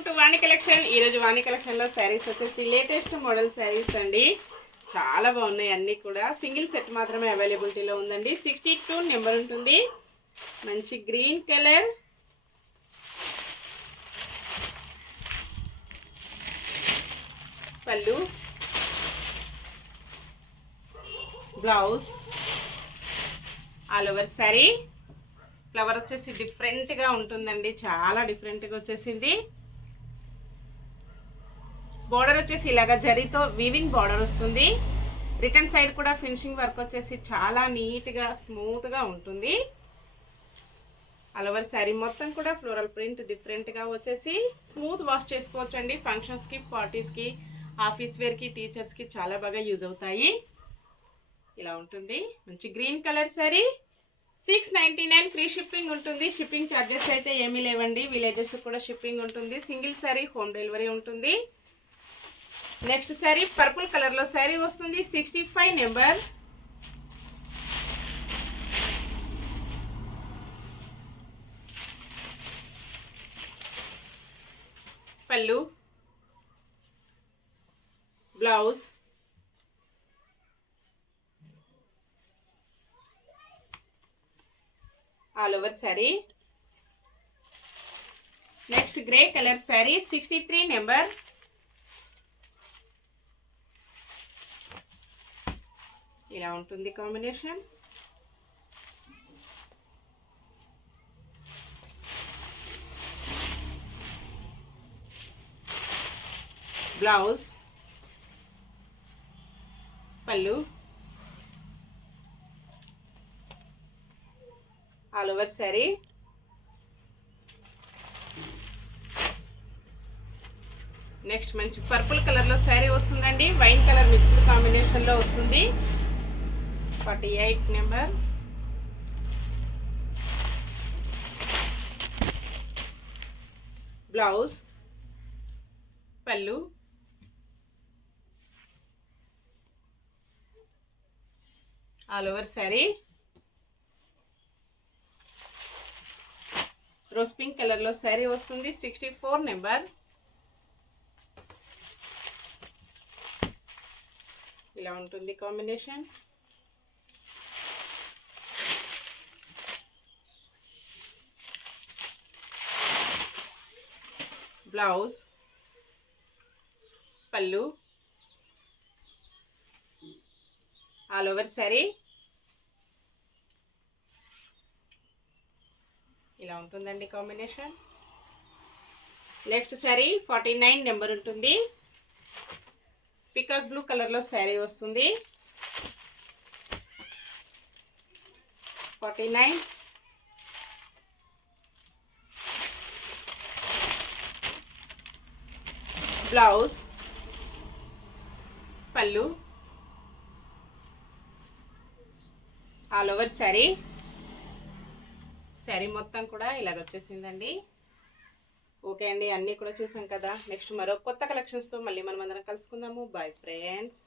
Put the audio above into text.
Welcome to వాణి కలెక్షన్. ఈరోజు వాణి కలెక్షన్లో శారీస్ వచ్చేసి లేటెస్ట్ మోడల్ శారీస్ అండి. చాలా బాగున్నాయి. అన్నీ కూడా సింగిల్ సెట్ మాత్రమే అవైలబిలిటీలో ఉందండి. 62 నెంబర్ ఉంటుంది. మంచి గ్రీన్ కలర్, పళ్ళు, బ్లౌజ్, ఆల్ ఓవర్ శారీ. ఫ్లవర్ వచ్చేసి డిఫరెంట్గా ఉంటుందండి, చాలా డిఫరెంట్గా వచ్చేసింది. బోర్డర్ వచ్చేసి ఇలాగా జరీతో వీవింగ్ బోర్డర్ వస్తుంది. రిటర్న్ సైడ్ కూడా ఫినిషింగ్ వర్క్ వచ్చేసి చాలా నీట్గా స్మూత్గా ఉంటుంది. ఆల్ ఓవర్ శారీ మొత్తం కూడా ఫ్లోరల్ ప్రింట్ డిఫరెంట్గా వచ్చేసి స్మూత్ వాష్ చేసుకోవచ్చు అండి. ఫంక్షన్స్కి, పార్టీస్కి, ఆఫీస్ వేర్కి, టీచర్స్కి చాలా బాగా యూజ్ అవుతాయి. ఇలా ఉంటుంది. మంచి green colour sari. 699 free shipping ఉంటుంది. షిప్పింగ్ ఛార్జెస్ అయితే ఏమీ లేవండి. విలేజెస్ కూడా షిప్పింగ్ ఉంటుంది. సింగిల్ శారీ హోమ్ డెలివరీ ఉంటుంది. నెక్స్ట్ శారీ పర్పుల్ కలర్లో శారీ వస్తుంది. 65 నెంబర్. పళ్ళు, blouse, all over sari. Next grey colour sari 63 నెంబర్. ఇలా ఉంటుంది కాంబినేషన్. బ్లౌజ్, పళ్ళు, ఆల్ ఓవర్ శారీ. నెక్స్ట్ మంచి పర్పుల్ కలర్లో శారీ వస్తుందండి. వైన్ కలర్ మిక్స్డ్ కాంబినేషన్లో వస్తుంది. 48 నెంబర్. బ్లౌజ్, పళ్ళు, all over sari. Rose pink కలర్లో శారీ వస్తుంది. 64 నెంబర్. ఇలా ఉంటుంది కాంబినేషన్. బ్లౌజ్, పళ్ళు, ఆల్ ఓవర్ శారీ. ఇలా ఉంటుందండి కాంబినేషన్. నెక్స్ట్ శారీ 49 నెంబర్ ఉంటుంది. పికాక్ బ్లూ కలర్లో శారీ వస్తుంది. 49. బ్లౌజ్, పళ్ళు, ఆల్ ఓవర్ శారీ. శారీ మొత్తం కూడా ఇలాగ వచ్చేసిందండి. ఓకే అండి, అన్నీ కూడా చూసాం కదా. నెక్స్ట్ మరో కొత్త కలెక్షన్స్తో మళ్ళీ మనం అందరం కలుసుకుందాము. Bye friends.